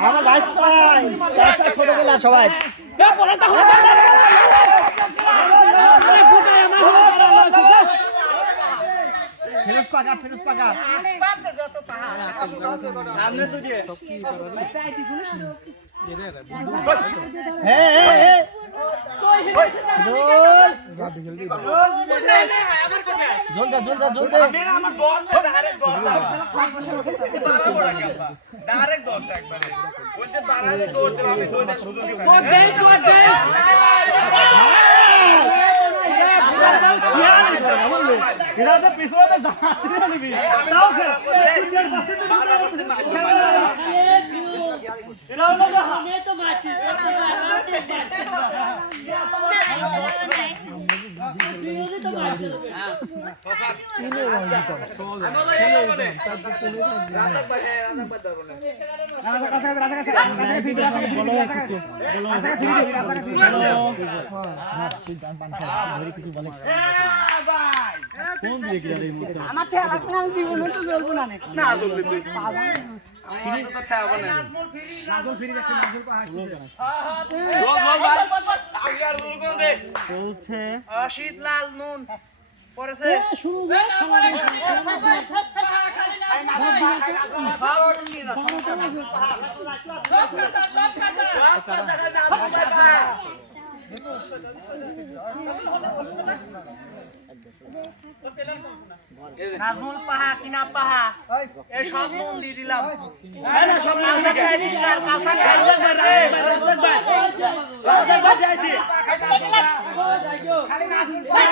আমার ভাই ছোটবেলা সবাই ফেরত পাকা সামনে তো দিয়ে আমার ঠেলা কোন দিব না তো জ্বলবো না না জ্বলবি তুই আমার তো ঠেলাবো না নাজল ফিরে যাচ্ছে নাজল পাহাড় রোল ভাই আগে আর রোল কোন দে চলছে শীত লাল নুন পড়েছে শুরু রে নাজমুল পাহা কিনা পাহা এই সব নুন দিয়ে দিলাম সব কাঁচা খাইছিস কার কাঁচা খাইলে রে খালি নাজমুল পাহা